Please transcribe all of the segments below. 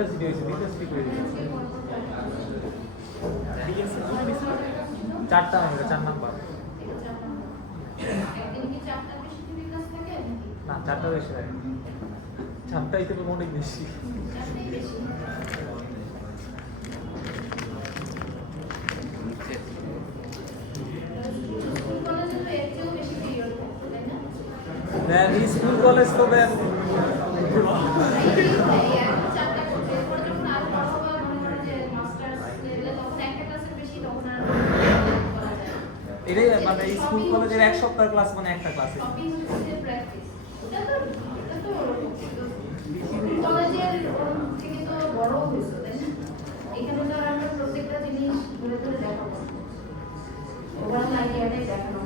দুইটা সিটি হয়েছে, দুইটা সিটি করে দিয়েছে। চারটা হবে, 4 নাম্বার। না, 4টা বেশি লাগে। 4টাই তো অনেক বেশি। দেন স্কুল কলেজ তো দেন এটাই মানে স্কুল কলেজের এক সপ্তাহ ক্লাস মানে একটা ক্লাসে কলেজের থেকে তো বড় হয়েছে তাই না? এখানে তো আমরা প্রত্যেকটা জিনিস ধরে ধরে দেখাবো, ওভারঅল আইডিয়াটাই দেখানো।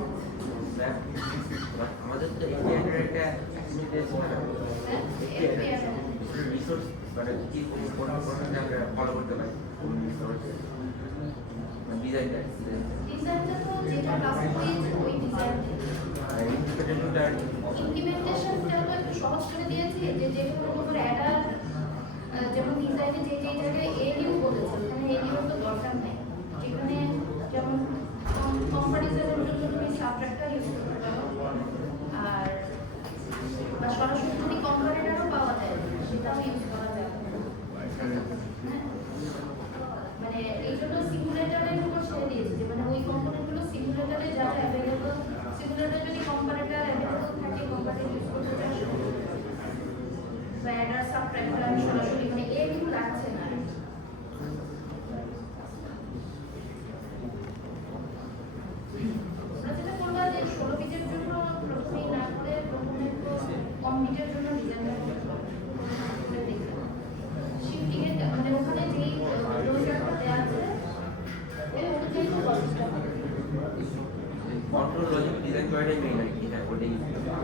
আমাদের তো এপিআইয়ের একটা অ্যাক্টিভিটি আছে না, রিসোর্স মানে কি কোন আমরা ফলো করতে পারি রিসোর্স ডিজাইনটা তো যেটা কাজ করেছে ওই ডিজাইন ইমপ্লিমেন্টেশনটা তো একটু সহজ করে দিয়েছি যে যে কোনো অ্যাডার যেমন ডিজাইনে যে যে জায়গায় এনিউ বলেছে ওখানে এনিউ তো দরকার নাই, যেখানে যেমন কম্পারিজনের জন্য তুমি সাবট্রাক্টর ইউজ করতে পারো, আর বা সরাসরি যদি কম্পারেটরও পাওয়া যায় সেটাও ইউজ করা যাবে। মানে এই জন্য সিমুলেটরের উপর ছেড়ে দিয়েছি যে মানে ওই কম্পোনেন্টগুলো সিমুলেটরে যা অ্যাভেলেবল, সিমুলেটরে যদি কম্পারেটর অ্যাভেলেবল থাকে কম্পারেটর ইউজ করতে চাই বা অ্যাডার সাবট্রাক্টর সরাসরি মানে এগুলো লাগছে না। আমরা যেটা করবো যে 16 বিটের জন্য প্রথমেই না করে প্রথমে তো কম বিটের জন্য ডিজাইনটা করতে হবে, শিফটিং এর মানে ওখানে যেই রোজারটা দেওয়া আছে ওই অনুযায়ী তো লজিকটা হবে। কন্ট্রোল লজিক ডিজাইন করাটাই মেইন আর কি, হ্যাঁ ওটাই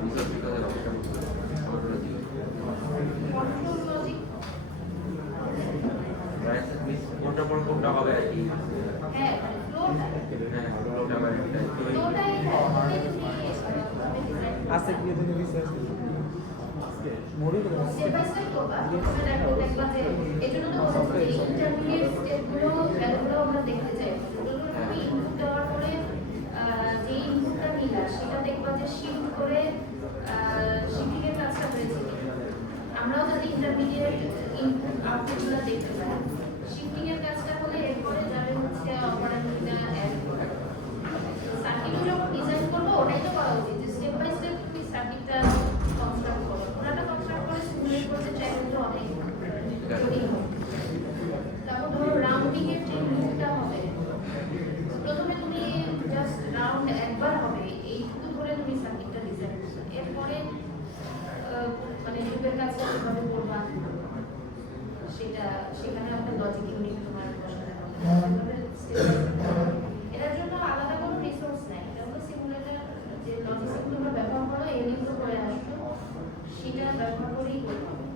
resource because of control logic কোনটা পর কোনটা হবে আর কি, হ্যাঁ ফ্লোটা ফ্লোটা মানে ফ্লোটাই আজকে কি তুমি রিসার্চ মোড়ে তো স্টেপ বাই স্টেপ করবা, তুমি দেখবা যে এজন্য তো বলছি ইন্টারমিডিয়েট স্টেপগুলো ভ্যালুগুলো আমরা দেখতে চাই। তুমি ইনপুট দেওয়ার পরে যে ইনপুটটা নিলা সেটা দেখবা যে শিফট করে শিফটিং এর কাজটা হয়েছে কিনা। আমরাও যদি ইন্টারমিডিয়েট ইনপুট আউটপুটগুলো দেখতে পাই, শিফটিং এর কাজটা হলে এরপরে যাবে হচ্ছে অপারেটরটা অ্যাড করা। সার্কিটও যখন ডিজাইন করবো ওটাই তো করা উচিত যে স্টেপ বাই স্টেপ তুমি সার্কিটটা কনস্ট্রাক্ট করো, পুরোটা কনস্ট্রাক্ট করে সিমুলেট করতে চাইলে তো অনেক জটিল হবে। তারপর ধরো রাউন্ডিং এর যে লুপটা হবে, প্রথমে তুমি জাস্ট রাউন্ড একবার হবে এইটুকু ধরে তুমি সার্কিটটা ডিজাইন করবে, এরপরে মানে লুপের কাজটা কিভাবে করবা সেটা সেখানে একটা লজিক ইউনিট তোমার বসাতে হবে। এটার জন্য আলাদা কোনো রিসোর্স নাই, এটা হলো সিমুলেটর যে লজিক তোমরা ব্যবহার করো এলিমেন্ট করে আসছো সেটা ব্যবহার করেই করতে হবে,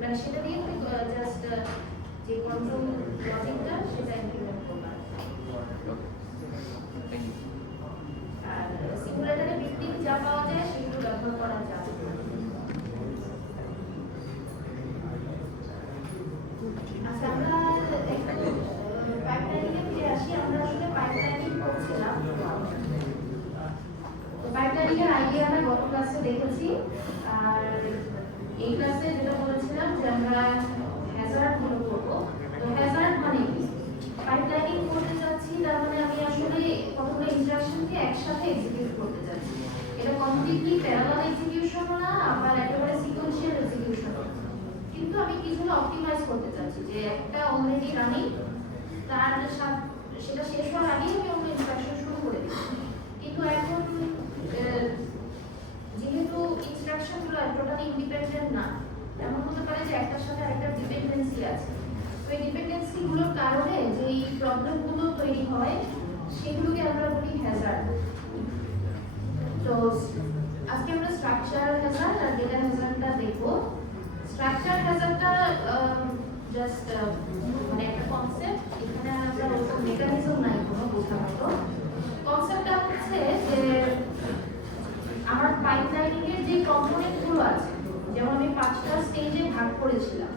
মানে সেটা দিয়ে তুমি জাস্ট যে কন্ট্রোল লজিকটা সেটা ইমপ্লিমেন্ট করবা। আর সিমুলেটরে ভিত্তিক যা পাওয়া যায় সেগুলো ব্যবহার করা যাবে। আচ্ছা আমরা পাইপলাইনিং এ ফিরে আসি। আমরা আসলে পাইপলাইনিং করছিলাম, তো পাইপলাইনিং এর আইডিয়া আমরা গত ক্লাসে দেখেছি, আর এই ক্লাসে যেটা বলেছিলাম যে আমরা হ্যাজার্ড গুলো করব। তো হ্যাজার্ড মানে কি, পাইপলাইনিং করতে যাচ্ছি তার মানে আমি আসলে কতগুলো ইনস্ট্রাকশনকে একসাথে এক্সিকিউট করতে যাচ্ছি। এটা কমপ্লিটলি প্যারালাল এক্সিকিউশনও না আবার একেবারে সিকোয়েন্সিয়াল এক্সিকিউশনও, কিন্তু আমি কিছুটা অপটিমাইজ করতে চাচ্ছি যে একটা অলরেডি রানিং তার সেটা শেষ হওয়ার আগেই আমি অন্য ইনস্ট্রাকশন শুরু করে দিচ্ছি। কিন্তু এখন যেহেতু ইনস্ট্রাকশনগুলো টোটালি ইন্ডিপেন্ডেন্ট না, এমন হতে পারে যে একটার সাথে আরেকটা ডিপেন্ডেন্সি আছে, তো এই ডিপেন্ডেন্সিগুলোর কারণে যে এই প্রবলেমগুলো তৈরি হয় সেগুলোকে আমরা বলি হ্যাজার্ড। তো আজকে আমরা স্ট্রাকচার হ্যাজার্ড আর ডেটা হ্যাজার্ডটা দেখব। স্ট্রাকচার হ্যাজার্ডটা জাস্ট মানে একটা কনসেপ্ট, এখানে আমরা ওরকম মেকানিজম নাই কোনো বোঝার মতো। কনসেপ্টটা হচ্ছে যে আমার পাইপলাইনিং এর যে কম্পোনেন্টগুলো আছে, যেমন আমি 5টা স্টেজে ভাগ করেছিলাম,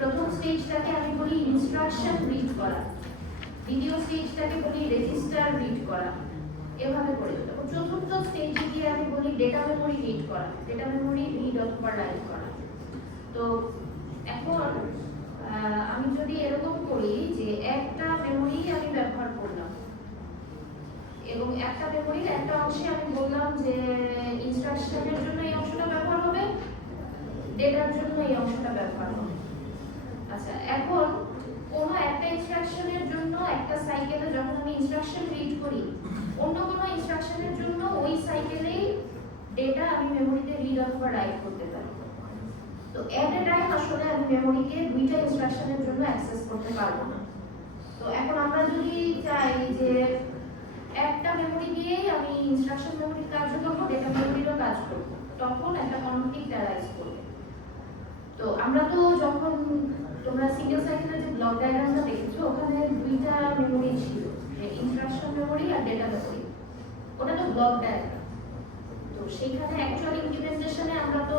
প্রথম স্টেজটাকে আমি বলি ইনস্ট্রাকশন রিড করা, দ্বিতীয় স্টেজটাকে বলি রেজিস্টার রিড করা, এভাবে করে দেবো। চতুর্থ স্টেজে গিয়ে আমি বলি ডেটা মেমোরি রিড করা, ডেটা মেমোরি রিড অথবা রাইট করা। তো এখন আমি যদি এরকম করি যে একটা মেমোরি আমি ব্যবহার করলাম এবং একটা মেমোরির একটা অংশে আমি বললাম যে ইনস্ট্রাকশনের জন্য এই অংশটা ব্যবহার হবে, ডেটার জন্য এই অংশটা ব্যবহার হবে। আচ্ছা, এখন কোনো একটা ইনস্ট্রাকশনের জন্য একটা সাইকেলে যখন আমি ইনস্ট্রাকশন রিড করি, অন্য কোনো ইনস্ট্রাকশনের জন্য ওই সাইকেলেই ডেটা আমি মেমোরিতে রিড অথবা রাইট করতে পারি। তো এট এ টাইম আসলে আমি মেমোরিকে দুইটা ইনস্ট্রাকশনের জন্য অ্যাক্সেস করতে পারবো না। তো এখন আমরা যদি চাই যে একটা মেমোরি দিয়েই আমি ইনস্ট্রাকশন মেমোরির কাজও করবো, ডেটা মেমোরিরও কাজ করবো, তখন একটা কনফ্লিক্ট অ্যারাইজ করবে। তো আমরা তো যখন তোমরা সিঙ্গেল সাইকেলের যে ব্লক ডায়াগ্রামটা দেখেছো, ওখানে দুইটা মেমোরি ছিল, যে ইনস্ট্রাকশন মেমোরি আর ডেটা মেমোরি। ওটা তো ব্লক ডায়াগ্রাম। তো সেইখানে অ্যাকচুয়াল ইমপ্লিমেন্টেশনে আমরা তো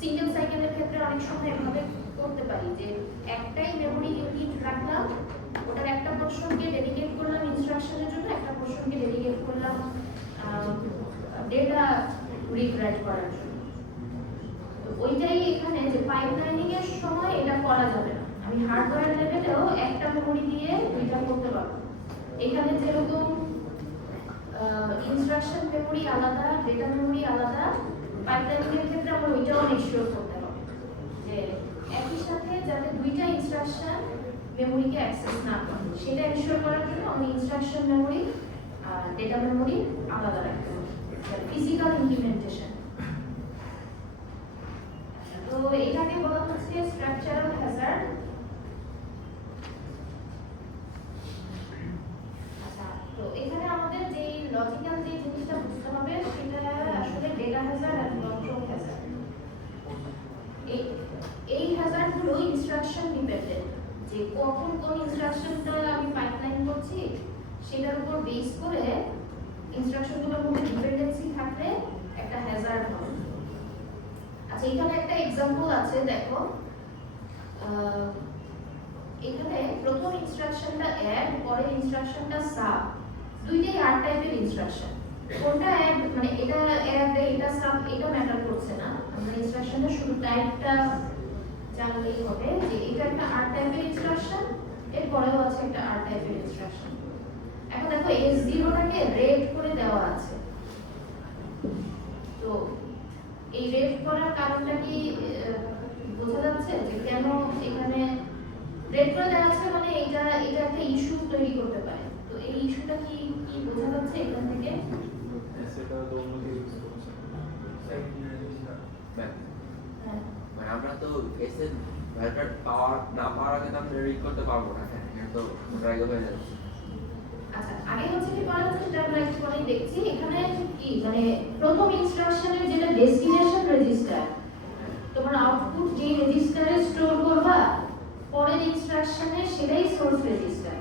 সিঙ্গেল সাইকেলের ক্ষেত্রে অনেক সময় এভাবে করতে পারি যে একটাই মেমোরি ইউনিট রাখলাম, ওটার একটা পোরশনকে ডেডিকেট করলাম ইনস্ট্রাকশনের জন্য, একটা পোরশনকে ডেডিকেট করলাম ডেটা রিড রাইট করার জন্য। তো ওইটাই এখানে যে পাইপলাইনিং এর সময় এটা করা যাবে না। আমি হার্ডওয়্যার লেভেলেও একটা মেমোরি দিয়ে দুইটা করতে পারবো। এখানে যেরকম ইনস্ট্রাকশন মেমোরি আলাদা, ডেটা মেমোরি আলাদা, পাইপলাইনিং এর ক্ষেত্রে আমরা ওইটাও নিশ্চিত করতে হবে যে একই সাথে যাতে দুইটা ইনস্ট্রাকশন মেমোরিকে অ্যাক্সেস না করে, সেটা এনশিওর করার জন্য আমি ইনস্ট্রাকশন মেমোরি আর ডেটা মেমোরি আলাদা রাখতে হবে, ফিজিক্যাল ইমপ্লিমেন্টেশন। তো এটাকে বলা হচ্ছে স্ট্রাকচারাল হ্যাজার্ড। আচ্ছা, তো এখানে আমাদের যে লজিক্যাল যে জিনিসটা বুঝতে হবে সেটা আসলে ডেটা হ্যাজার্ড আর কন্ট্রোল হ্যাজার্ড। এই হ্যাজার্ডগুলো ইনস্ট্রাকশন ডিপেন্ডেন্ট, যে কখন কোন ইনস্ট্রাকশনটা আমি পাইপলাইন করছি সেটার উপর বেস করে ইনস্ট্রাকশনগুলোর মধ্যে ডিপেন্ডেন্সি থাকলে একটা হ্যাজার্ড হবে। আচ্ছা, এখানে একটা এক্সাম্পল আছে, দেখো এখানে প্রথম ইনস্ট্রাকশনটা অ্যাড, পরের ইনস্ট্রাকশনটা সাব, দুইটাই আর টাইপের ইনস্ট্রাকশন। কোনটা অ্যাড মানে এটা অ্যাড এটা সাব এটা ম্যাটার করছে না, আমরা ইনস্ট্রাকশনের শুধু টাইপটা জানলেই হবে যে এটা একটা আর টাইপের ইনস্ট্রাকশন, এর পরেও আছে একটা আর টাইপের ইনস্ট্রাকশন। এখন দেখো S0 টাকে রেড করে দেওয়া আছে। তো এই রেড করার কারণটা কি বোঝা যাচ্ছে যে কেন এখানে রেড করে দেওয়া আছে? মানে এটা একটা ইস্যু তৈরি করতে পারে। তো এই ইস্যুটা কি কি বোঝা যাচ্ছে এখান থেকে? সেটা তো অন্য কিছু করছে। মানে আমরা তো এসএন ভ্যালুটা পাওয়ার না পাওয়ার আগে তো আমরা রিড করতে পারবো না, হ্যাঁ এটা তো ড্রাই হয়ে যাচ্ছে। আচ্ছা, আগে হচ্ছে কি করা হচ্ছে সেটা আমরা একটু পরেই দেখছি। এখানে কি মানে প্রথম ইনস্ট্রাকশনের যেটা ডেস্টিনেশন রেজিস্টার, তোমার আউটপুট যে রেজিস্টারে স্টোর করবা, পরের ইনস্ট্রাকশনে সেটাই সোর্স রেজিস্টার।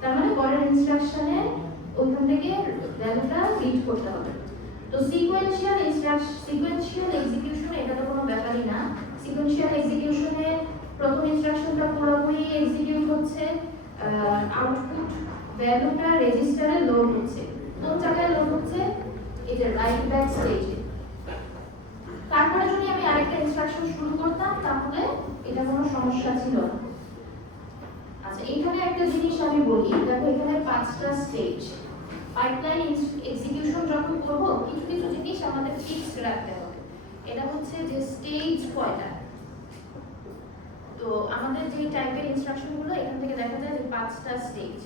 তার মানে পরের ইনস্ট্রাকশনে ওইখান থেকে ভ্যালুটা রিড করতে হবে। তো সিকোয়েন্সিয়াল এক্সিকিউশন এটা তো কোনো ব্যাপারই না। সিকোয়েন্সিয়াল এক্সিকিউশনে প্রথম ইনস্ট্রাকশনটা পুরোপুরি এক্সিকিউট হচ্ছে, আউটপুট ভ্যালুটা রেজিস্টারে লোড হচ্ছে। কোন জায়গায় লোড হচ্ছে? এই যে রাইট ব্যাক স্টেজে। তারপরে যদি আমি আরেকটা ইনস্ট্রাকশন শুরু করতাম তাহলে এটা কোনো সমস্যা ছিল না। আচ্ছা, এখানে একটা জিনিস আমি বলি, দেখো এখানে 5টা স্টেজ। পাইপলাইন এক্সিকিউশন যখন করব কিছু কিছু জিনিস আমাদের ফিক্সড রাখতে হবে। এটা হচ্ছে যে স্টেজ কয়টা। তো আমাদের যে টাইপের ইনস্ট্রাকশনগুলো এখান থেকে দেখা যায় যে 5টা স্টেজ,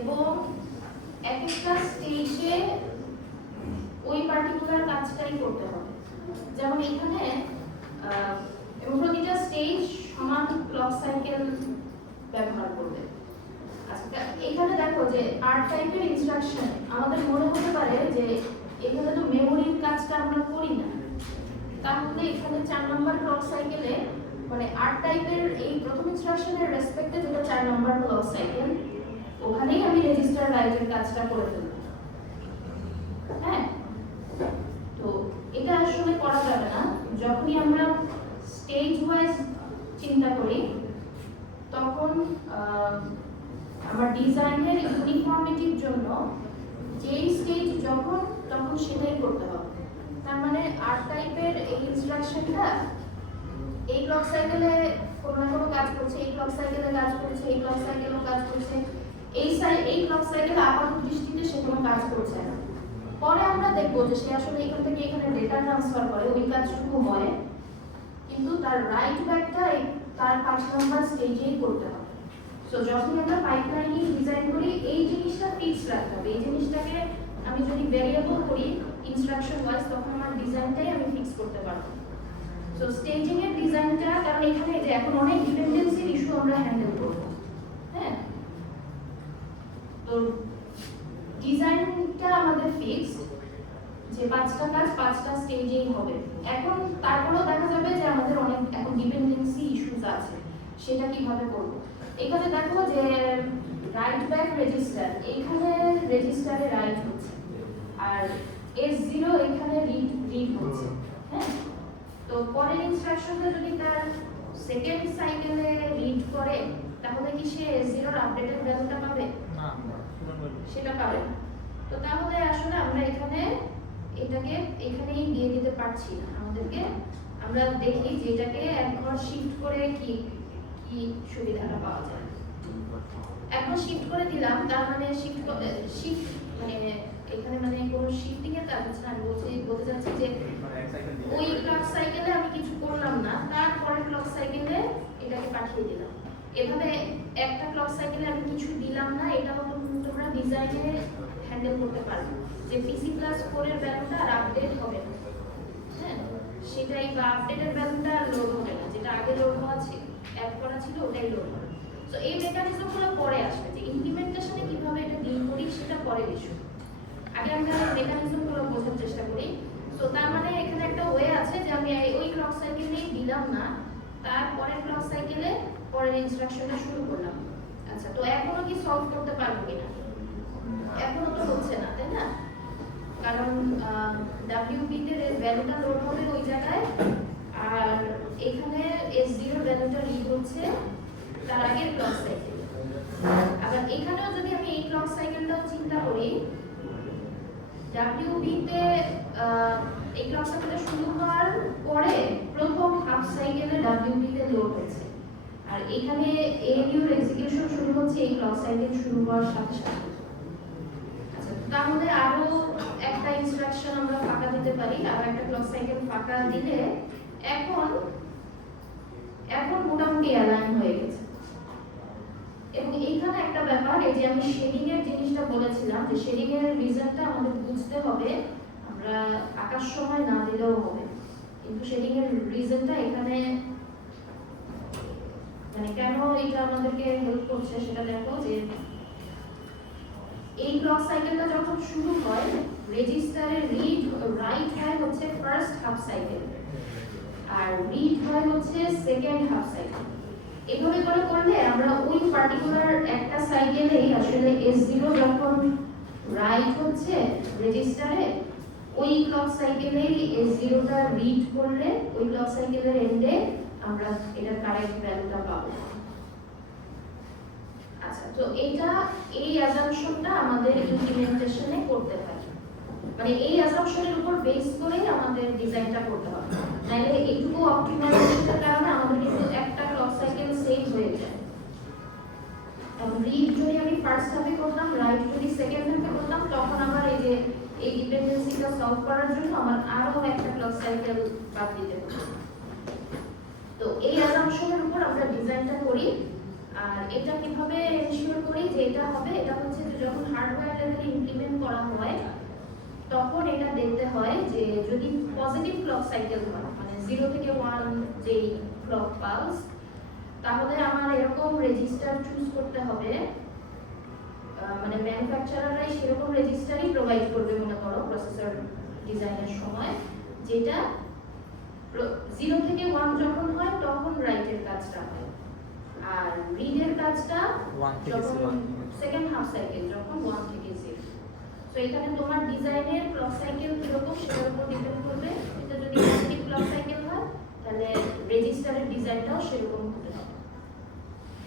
এবং এক একটা স্টেজে ওই পার্টিকুলার কাজটাই করতে হবে। যেমন এখানে এবং প্রতিটা স্টেজ সমান ক্লক সাইকেল ব্যবহার করবে। আচ্ছা, এখানে দেখো যে আর টাইপের ইনস্ট্রাকশন আমাদের মনে হতে পারে যে এখানে তো মেমোরির কাজটা আমরা করি না, তাহলে এখানে 4 নম্বর ক্লক সাইকেলে মানে আর টাইপের এই প্রথম ইনস্ট্রাকশনের রেসপেক্টে যেটা 4 নম্বর ক্লক সাইকেল, ওখানেই আমি রেজিস্টার রাইটের কাজটা করে দেব। হ্যাঁ, তো এটা আসলে করা যাবে না। যখনই আমরা স্টেজ ওয়াইজ চিন্তা করি তখন আমার ডিজাইনের ইউনিফর্মিটির জন্য যেই স্টেজ যখন তখন সেটাই করতে হবে। তার মানে আর টাইপের এই ইনস্ট্রাকশনটা এই ক্লক সাইকেলে কোনো না কোনো কাজ করছে, এই ক্লক সাইকেলে কাজ করছে, এই ক্লক সাইকেলেও কাজ করছে, এই ক্লক সাইকেলে আপাতত দৃষ্টিতে সে কোনো কাজ করছে না। পরে আমরা দেখবো যে সে আসলে এখান থেকে এখানে ডেটা ট্রান্সফার করে, ওই কাজটুকু হয়, কিন্তু তার রাইট ব্যাকটা তার 5 নাম্বার স্টেজেই করতে হবে। সো যখন আমরা পাইপলাইনিং ডিজাইন করি এই জিনিসটা ফিক্স রাখতে হবে। এই জিনিসটাকে আমি যদি ভেরিয়েবল করি ইনস্ট্রাকশন ওয়াইজ তখন আমার ডিজাইনটাই আমি ফিক্স করতে পারবো। সো স্টেজিং এর ডিজাইনটা, কারণ এখানে যে এখন অনেক ডিপেন্ডেন্সির ইস্যু আমরা হ্যান্ডেল করব, হ্যাঁ, তো ডিজাইনটা আমাদের ফিক্সড যে 5টা কাজ 5টা স্টেজেই হবে। এখন তারপরেও দেখা যাবে যে আমাদের অনেক এখন ডিপেন্ডেন্সি ইস্যুস আছে, সেটা কিভাবে করব। এখানে দেখো যে রাইট ব্যাক রেজিস্টার, এখানে রেজিস্টারে রাইট হচ্ছে আর S0 এখানে রিড হচ্ছে, হ্যাঁ। তো পরের ইনস্ট্রাকশনে যদি তার সেকেন্ড সাইকেলে রিড করে তাহলে কি সে S0 এর আপডেটেড ভ্যালুটা পাবে? না, সেটা পাবে না। তো তাহলে আসলে আমরা এটাকে এখানেই দিয়ে দিতে পারছি না। আমাদেরকে আমরা দেখি যে এটাকে একবার শিফট করে কি সুবিধাটা পাওয়া যায়। একবার শিফট করে দিলাম, তার মানে শিফট মানে এখানে মানে কোনো শিফটিং এর কাজ হচ্ছে না। আমি বলতে চাচ্ছি যে ওই ক্লক সাইকেলে আমি কিছু করলাম না, তারপরে ক্লক সাইকেলে এটাকে পাঠিয়ে দিলাম। এভাবে একটা ক্লক সাইকেলে আমি কিছু দিলাম না, এটা হলো তোমরা ডিজাইনে হ্যান্ডেল করতে পারবে যে PC+4 এর ভ্যালুটা আর আপডেট হবে না, হ্যাঁ, সেটাই, বা আপডেটের ভ্যালুটা লোড হবে না, যেটা আগে লোড হওয়া ছিল, অ্যাড করা ছিল ওটাই লোড হবে। সো এই মেকানিজমগুলো পরে আসবে, যে ইমপ্লিমেন্টেশনে কিভাবে এটা ডিল করি সেটা পরে বিষয়। আগে আমরা মেকানিজমগুলো বোঝার চেষ্টা করি। সো তার মানে এখানে একটা ওয়ে আছে যে আমি ওই ক্লক সাইকেলেই দিলাম না, তারপরে ক্লক সাইকেলে পরের ইনস্ট্রাকশনটা শুরু করলাম। আচ্ছা, তো এখনো কি সলভ করতে পারবো কিনা? এখনো তো হচ্ছে না, তাই না? কারণ WP তে ভ্যালুটা লোড হবে ওই জায়গায়, আর এখানে S0 ভ্যালুটা রিড হচ্ছে তার আগের ক্লক সাইকেল। আবার এখানেও যদি আমি এই ক্লক সাইকেলটাও চিন্তা করি, WP তে এই ক্লক সাইকেলটা শুরু হওয়ার পরে প্রথম হাফ সাইকেলে WP তে লোড হচ্ছে, আর এখানে ALU এর এক্সিকিউশন শুরু হচ্ছে এই ক্লক সাইকেল শুরু হওয়ার সাথে সাথে। আচ্ছা, তাহলে আরো একটা ইনস্ট্রাকশন আমরা ফাঁকা দিতে পারি, আর একটা ক্লক সাইকেল ফাঁকা দিলে এখন মোটামুটি অ্যালাইন হয়ে গেছে। এবং এইখানে একটা ব্যাপার, এই যে আমি শেডিং এর জিনিসটা বলেছিলাম, যে শেডিং এর রিজনটা আমাদের বুঝতে হবে, আমরা আকাশ সময় না দিলেও হবে, কিন্তু শেডিং এর রিজনটা এখানে মানে কেন এটা আমাদেরকে হেল্প করছে সেটা দেখো। যে এই ক্লক সাইকেলটা যখন শুরু হয়, রেজিস্টারে রাইট হয় হচ্ছে ফার্স্ট হাফ সাইকেল আর রিড হয় হচ্ছে সেকেন্ড হাফ সাইকেল। এভাবে করে করলে আমরা ওই পার্টিকুলার একটা সাইকেলেই আসলে S0 যখন রাইট হচ্ছে রেজিস্টারে, ওই ক্লক সাইকেলেই S0 টা রিড করলে ওই ক্লক সাইকেলের এন্ডে আমরা এটার কারেক্ট ভ্যালুটা পাবো। আচ্ছা, তো এই অ্যাজাম্পশনটা আমাদের ইমপ্লিমেন্টেশনে করতে হয়, মানে এই অ্যাজাম্পশনের উপর বেস করে আমাদের ডিজাইনটা করতে হবে। নাইলে এইটুকু অপটিমাইজেশনের কারণে আমাদের কিন্তু একটা ক্লক সাইকেল সেভ হয়ে যায়। এবং রিড যদি আমি ফার্স্ট হাফে করতাম, রাইট যদি সেকেন্ড হাফে করতাম, তখন আমার এই ডিপেন্ডেন্সিটা সলভ করার জন্য আমার আরো একটা ক্লক সাইকেল বাদ দিতে হবে। তো এই অ্যাজাম্পশনের উপর আমরা ডিজাইনটা করি। আর এটা কিভাবে এনশিওর করি যে এটা হবে, এটা হচ্ছে যে যখন হার্ডওয়্যার লেভেলে ইমপ্লিমেন্ট করা হয় তখন এটা দেখতে হয় যে যদি পজিটিভ ক্লক সাইকেল হয়, মানে 0 থেকে 1 যেই ক্লক পালস, তাহলে আমার এরকম রেজিস্টার চুজ করতে হবে, মানে ম্যানুফ্যাকচারাররাই সেরকম রেজিস্টারই প্রোভাইড করবে মনে করো প্রসেসর ডিজাইনের সময়, যেটা 0 থেকে 1 যখন হয় তখন রাইটের কাজটা হয়, আর রিডের কাজটা যখন সেকেন্ড হাফ সাইকেল যখন 1 থেকে 0। তো এখানে তোমার ডিজাইনের ক্লক সাইকেল কিরকম সেটার উপর ডিপেন্ড করবে। এটা যদি পজিটিভ ক্লক সাইকেল হয় তাহলে রেজিস্টারের ডিজাইনটাও সেরকম হতে হবে।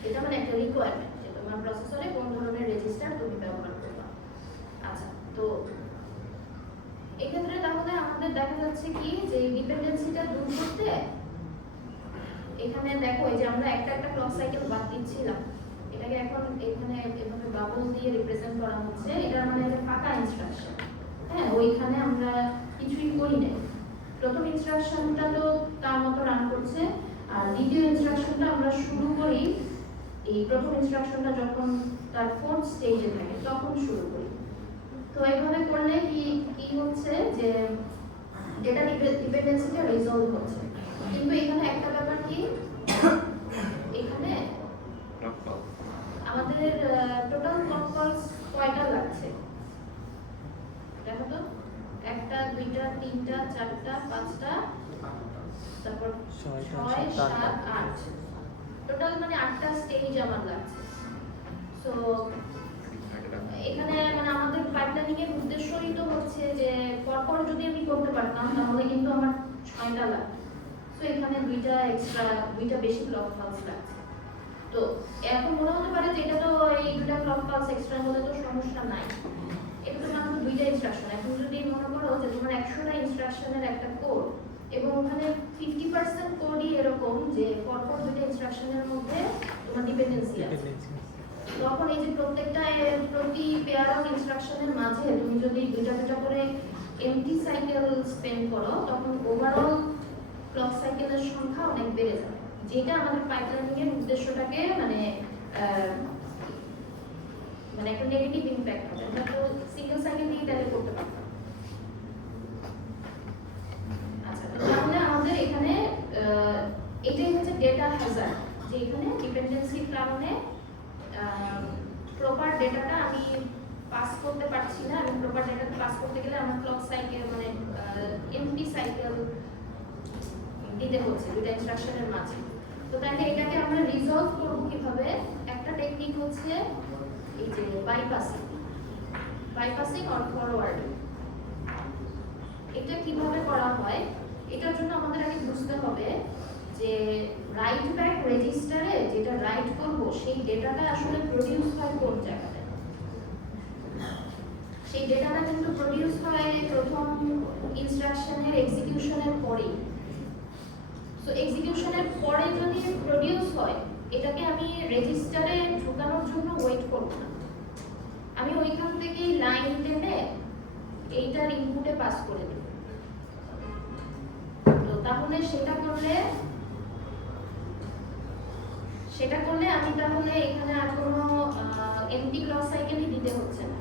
এটা মানে একটা রিকোয়ারমেন্ট যে তোমার প্রসেসরে কোন ধরনের রেজিস্টার তুমি ব্যবহার করবা। আচ্ছা, তো এক্ষেত্রে তাহলে আমাদের দেখা যাচ্ছে কি যে ডিপেন্ডেন্সিটা দূর করতে এখানে দেখো এই যে আমরা একটা একটা ক্লক সাইকেল বাদ দিচ্ছিলাম, এটাকে এখন এখানে এভাবে বাবল দিয়ে রিপ্রেজেন্ট করা হচ্ছে, এটা মানে একটা ফাঁকা ইনস্ট্রাকশন। হ্যাঁ, ওইখানে আমরা কিছুই করি না। প্রথম ইনস্ট্রাকশনটা তো তার মতো রান করছে, আর দ্বিতীয় ইনস্ট্রাকশনটা আমরা শুরু করি এই প্রথম ইনস্ট্রাকশনটা যখন তার ফোর্থ স্টেজে থাকে তখন শুরু করি। তো এইভাবে করলে কি কি হচ্ছে যে ডেটা ডিপেন্ডেন্সিটা রিজলভ হচ্ছে। কিন্তু এখানে একটা ব্যাপার কি, এখানে আমাদের টোটাল ক্লক পালস কয়টা লাগছে দেখো তো, 1টা 2টা 3টা 4টা 5টা, তারপর 6 7 8, টোটাল মানে 8টা স্টেজ আমার লাগছে। সো এখানে মানে আমাদের পাইপলাইনিং এর উদ্দেশ্যই তো হচ্ছে যে পরপর যদি আমি করতে পারতাম তাহলে কিন্তু আমার 6টা লাগবে। সো এখানে 2টা এক্সট্রা, 2টা বেশি ক্লক পালস লাগছে। তো এখন মনে হতে পারে যে এটা তো এই 2টা ক্লক পালস এক্সট্রা হলে তো সমস্যা নাই, এটা তো মাত্র 2টা ইনস্ট্রাকশন। এখন যদি মনে করো যে তোমার 100টা ইনস্ট্রাকশনের একটা কোড এবং ওখানে 50% কোডই এরকম যে পরপর 2টা ইনস্ট্রাকশনের মধ্যে তোমার ডিপেন্ডেন্সি আছে, তখন এই যে প্রত্যেকটা প্রতি পেয়ার অফ ইনস্ট্রাকশনের মাঝে তুমি যদি 2টা করে এমটি সাইকেল স্পেন্ড করো তখন ওভারঅল ক্লক সাইকেলের সংখ্যা অনেক বেড়ে যাবে, যেটা আমাদের পাইপলাইনিং এর উদ্দেশ্যটাকে মানে মানে একটা নেগেটিভ ইমপ্যাক্ট হবে। আমরা তো সিঙ্গেল সাইকেল দিয়ে তাহলে করতে পারতাম। আচ্ছা, তাহলে আমাদের এখানে এটাই হচ্ছে ডেটা হ্যাজার্ড, যে এখানে ডিপেন্ডেন্সির কারণে প্রপার ডেটাটা আমি পাস করতে পারছি না, এবং প্রপার ডেটা পাস করতে গেলে আমার ক্লক সাইকেল মানে এমটি সাইকেল দিতে হচ্ছে 2টা ইনস্ট্রাকশনের মাঝে। তো তাহলে এটাকে আমরা রিজলভ করব কিভাবে? একটা টেকনিক হচ্ছে এই যে বাইপাসিং অর ফরওয়ার্ডিং। এটা কিভাবে করা হয়, এটার জন্য আমাদের আগে বুঝতে হবে যে রাইট ব্যাক রেজিস্টারে যেটা রাইট করব সেই ডেটাটা আসলে প্রডিউস হয় কোন জায়গাতে। সেই ডেটাটা কিন্তু প্রডিউস হয় প্রথম ইনস্ট্রাকশনের এক্সিকিউশনের পরেই। সো এক্সিকিউশনের পরে যদি প্রডিউস হয়, এটাকে আমি রেজিস্টারে ঢোকানোর জন্য ওয়েট করব না, আমি ওইখান থেকেই লাইন টেনে এইটার ইনপুটে পাস করে দেব। তো তাহলে সেটা করলে আমি তাহলে এখানে আর কোনো এমটি ক্লক সাইকেলই দিতে হচ্ছে না।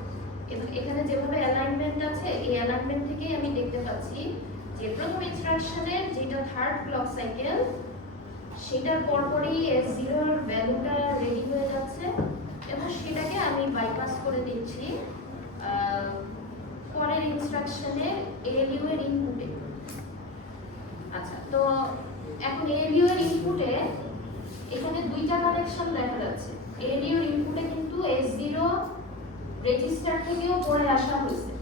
এখানে যেভাবে অ্যালাইনমেন্ট আছে এই অ্যালাইনমেন্ট থেকেই আমি দেখতে পাচ্ছি যে প্রথম ইনস্ট্রাকশনের যেটা থার্ড ক্লক সাইকেল সেটার পরপরই S0 এর ভ্যালুটা রেডি হয়ে যাচ্ছে, এবং সেটাকে আমি বাইপাস করে দিচ্ছি পরের ইনস্ট্রাকশনের ALU এর ইনপুটে। আচ্ছা, তো এখন ALU এর ইনপুটে এখানে 2টা কানেকশন দেখা যাচ্ছে। ALU এর ইনপুটে কিন্তু S0 রেজিস্টার থেকেও পরে আসা হয়েছে।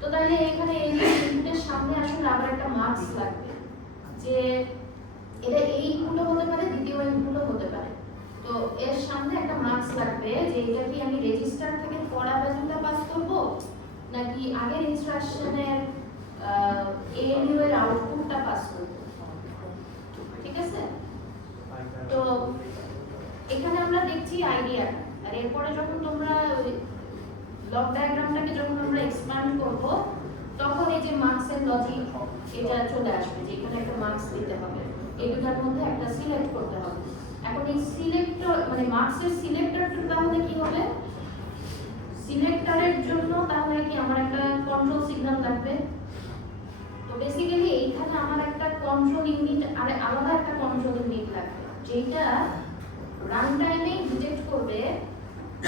তো তাহলে এখানে ALU এর ইনপুটের সামনে আসলে আবার একটা মার্কস লাগবে যে এটা এই ইনপুটও হতে পারে, দ্বিতীয় ইনপুটও হতে পারে। তো এর সামনে একটা মার্কস লাগবে যে এটা কি আমি রেজিস্টার থেকে পড়া ভ্যালুটা পাস করব নাকি আগের ইনস্ট্রাকশনের ALU এর আউটপুটটা পাস করব। ঠিক আছে, তো এখানে আমরা দেখছি আইডিয়াটা, আর এরপরে যখন তোমরা ব্লক ডায়াগ্রামটাকে যখন আমরা এক্সপ্যান্ড করব তখন এই যে মার্কসের লজিক এটা চলে আসবে যে এখানে একটা মার্কস দিতে হবে, এই দুটার মধ্যে একটা সিলেক্ট করতে হবে। এখন এই সিলেক্টর মানে মার্কসের সিলেক্টরটা তাহলে কি হবে, সিলেক্টরের জন্য তাহলে কি আমার একটা কন্ট্রোল সিগন্যাল লাগবে। তো বেসিক্যালি এইখানে আমার একটা কন্ট্রোল ইউনিট আর আলাদা একটা কন্ট্রোল ইউনিট লাগবে, যেটা রান টাইমে ডিটেক্ট করবে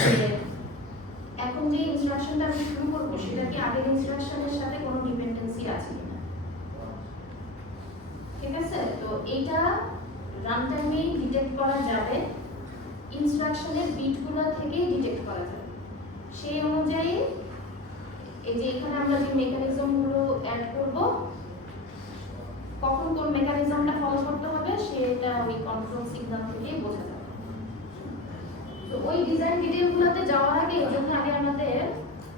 যে এখন যে ইনস্ট্রাকশনটা আমি শুরু করব সেটা কি আগের ইনস্ট্রাকশনের সাথে কোনো ডিপেন্ডেন্সি আছে কিনা। ঠিক আছে, তো এটা রান টাইমে ডিটেক্ট করা যাবে, ইনস্ট্রাকশনের বিটগুলো থেকেই ডিটেক্ট করা যাবে। সেই অনুযায়ী এই যে এখানে আমরা যে মেকানিজমগুলো অ্যাড করব কখন কোন মেকানিজমটা ফলো করতে হবে সেটা ওই কন্ট্রোল সিগন্যাল থেকেই বোঝা যাবে। তো ওই ডিজাইন ডিটেইলগুলোতে যাওয়ার আগে এই জন্য আগে আমাদের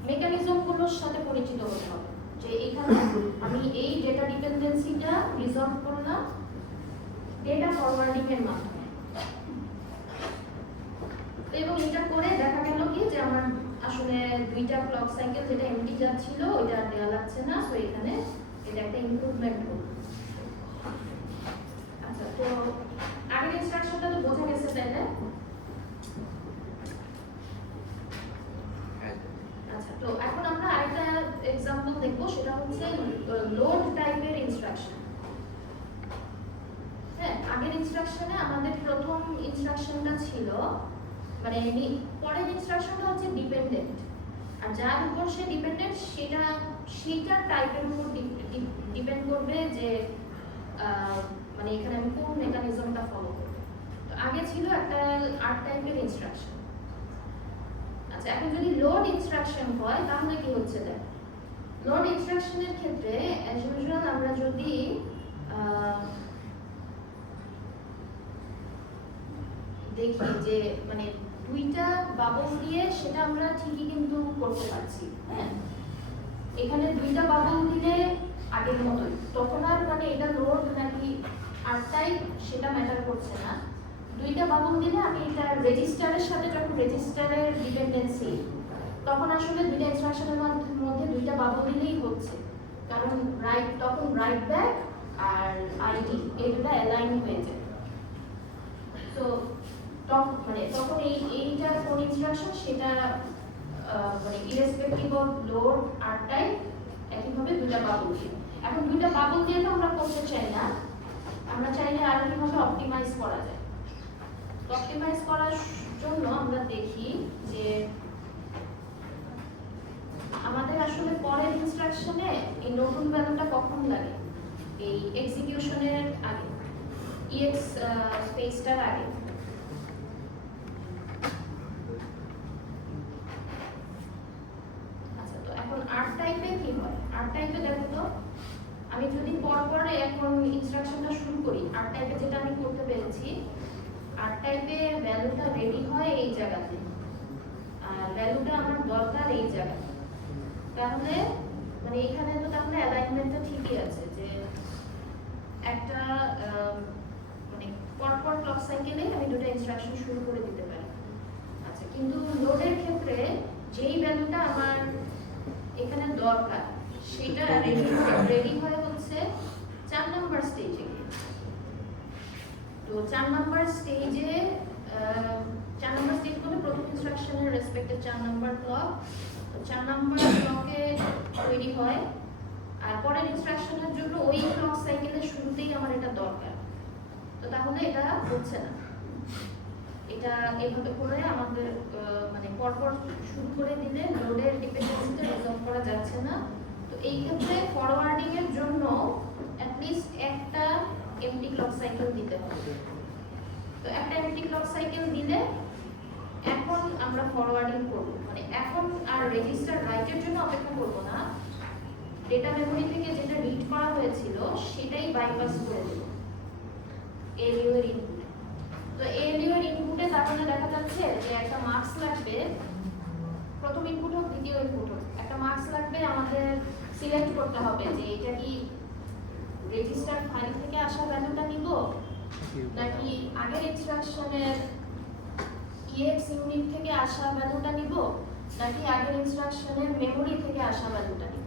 মেকানিজমগুলোর সাথে পরিচিত হতে হবে, যে এখানে আমি এই ডেটা ডিপেন্ডেন্সিটা রিজলভ করলাম ডেটা ফরওয়ার্ডিং এর মাধ্যমে। এবং এটা করে দেখা গেল কি যে আমার আসলে দুইটা ক্লক সাইকেল যেটা এমটি যাচ্ছিল ওইটা আর দেওয়া লাগছে না, সো এখানে এটা একটা ইমপ্রুভমেন্ট হলো। আচ্ছা, তো আগের ইনস্ট্রাকশনটা তো বোঝা গেছে তাইলে? আচ্ছা, তো এখন আমরা আরেকটা এক্সাম্পল দেখব, সেটা হচ্ছে লোড টাইপের ইনস্ট্রাকশন। হ্যাঁ, আগের ইনস্ট্রাকশনে আমাদের প্রথম ইনস্ট্রাকশনটা ছিল মানে পরের ইনস্ট্রাকশনটা হচ্ছে ডিপেন্ডেন্ট, আর যার উপর সে ডিপেন্ডেন্ট সেটার টাইপের উপর ডিপেন্ড করবে যে মানে এখানে আমি কোন মেকানিজমটা ফলো করব। তো আগে ছিল একটা আর্ট টাইপের ইনস্ট্রাকশন। আচ্ছা, এখন যদি লোড ইনস্ট্রাকশন হয় তাহলে কি হচ্ছে দেখ, লোড ইনস্ট্রাকশনের ক্ষেত্রে অ্যাজ ইউজুয়াল আমরা যদি দেখি যে মানে দুইটা বাবল দিয়ে সেটা আমরা ঠিকই কিন্তু করতে পারছি। হ্যাঁ, এখানে দুইটা বাবল দিলে আগের মতোই, তখন আর মানে এটা লোড নাকি আর টাইপ সেটা ম্যাটার করছে না। দুইটা বাবল দিলে আমি এটা রেজিস্টারের সাথে যখন রেজিস্টারের ডিপেন্ডেন্সি, তখন আসলে দুইটা ইনস্ট্রাকশনের মধ্যে দুইটা বাবল দিলেই হচ্ছে, কারণ তখন রাইট ব্যাক আর আইডি এই দুটো অ্যালাইন হয়ে যায়। তো তখন এইটা কোন ইনস্ট্রাকশন সেটা মানে ইরেসপেক্টিভ অফ লোড আর টাইপ একইভাবে দুইটা বাবল দিয়ে। এখন দুইটা বাবল দিয়ে তো আমরা করতে চাই না, আমরা চাইলে আর কিভাবে অপটিমাইজ করা যায়। অপটিমাইজ করার জন্য আমরা দেখি যে আমাদের আসলে পরের ইনস্ট্রাকশনে এই নতুন ভ্যালুটা কখন লাগে, এই এক্সিকিউশনের আগে, ইএক্স স্পেসটার আগে। আচ্ছা, তো এখন আর্ট টাইপে কি হয়? আর্ট টাইপে দেখো তো, আমি যদি পরপর এখন ইনস্ট্রাকশনটা শুরু করি, আর্ট টাইপে যেটা আমি করতে পেরেছি, আর্ট টাইপে ভ্যালুটা রেডি হয় এই জায়গাতে, আর ভ্যালুটা আমার দরকার এই জায়গাতে। তাহলে মানে এখানে তো তাহলে অ্যালাইনমেন্টটা ঠিকই আছে, যে একটা মানে পরপর ক্লক সাইকেলে আমি দুটো ইনস্ট্রাকশন শুরু করে দিতে পারি। আচ্ছা, কিন্তু লোডের ক্ষেত্রে যেই ভ্যালুটা আমার এখানে দরকার সেটা রেডি হয় হচ্ছে 4 নাম্বার স্টেজে। তো 4 নাম্বার স্টেজে 4 নাম্বার স্টেজ বলে প্রথম ইনস্ট্রাকশনের রেসপেক্টে 4 নাম্বার ক্লক, তো 4 নাম্বার ক্লকে তৈরি হয়, আর পরের ইনস্ট্রাকশনের জন্য ওই ক্লক সাইকেলের শুরুতেই আমার এটা দরকার। তো তাহলে এটা হচ্ছে না, এটা এভাবে করে আমাদের মানে পরপর শুরু করে দিলে লোডের ডিপেন্ডেন্সিটা রিজলভ করা যাচ্ছে না। তো এই ক্ষেত্রে ফরওয়ার্ডিং এর জন্য অ্যাট লিস্ট একটা এমটি ক্লক সাইকেল দিতে হবে। তো একটা এমটি ক্লক সাইকেল দিলে এখন আমরা ফরওয়ার্ডিং করব, মানে এখন আর রেজিস্টার রাইটের জন্য অপেক্ষা করব না, ডেটা মেমরি থেকে যেটা রিড করা হয়েছিল সেটাই বাইপাস করে দেব এএলইউ এর ইনপুটে। তো এএলইউ এর ইনপুটে তাহলে দেখা যাচ্ছে যে একটা মার্কস লাগবে, প্রথম ইনপুট হোক দ্বিতীয় ইনপুট হোক, একটা মার্কস লাগবে আমাদের সিলেক্ট করতে হবে যে এটা কি রেজিস্টার ফাইল থেকে আসা ভ্যালুটা নিব নাকি আগের ইনস্ট্রাকশনের ইএক্স ইউনিট থেকে আসা ভ্যালুটা নিব নাকি আগের ইনস্ট্রাকশনের মেমরি থেকে আসা ভ্যালুটা নিব।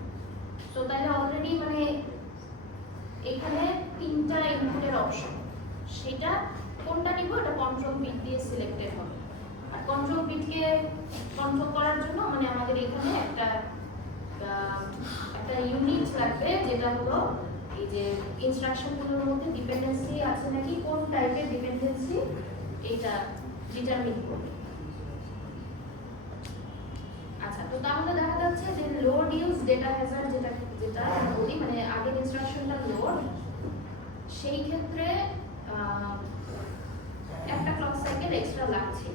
তো তাহলে অলরেডি মানে এখানে তিনটা ইনপুটের অপশন, সেটা কোনটা নিব এটা কন্ট্রোল বিট দিয়ে সিলেক্টেড হবে। আর কন্ট্রোল বিটকে কন্ট্রোল করার জন্য মানে আমাদের এখানে একটা ইউনিট লাগবে, যেটা হলো এই যে ইনস্ট্রাকশনগুলোর মধ্যে ডিপেন্ডেন্সি আছে নাকি, কোন টাইপের ডিপেন্ডেন্সি এটা ডিটারমিন করবে। আচ্ছা, তো তাহলে দেখা যাচ্ছে যে লোড ইউজ ডেটা হ্যাজার্ড যেটা বলি, মানে আগের ইনস্ট্রাকশনটা লোড, সেই ক্ষেত্রে একটা ক্লক সাইকেল এক্সট্রা লাগছে।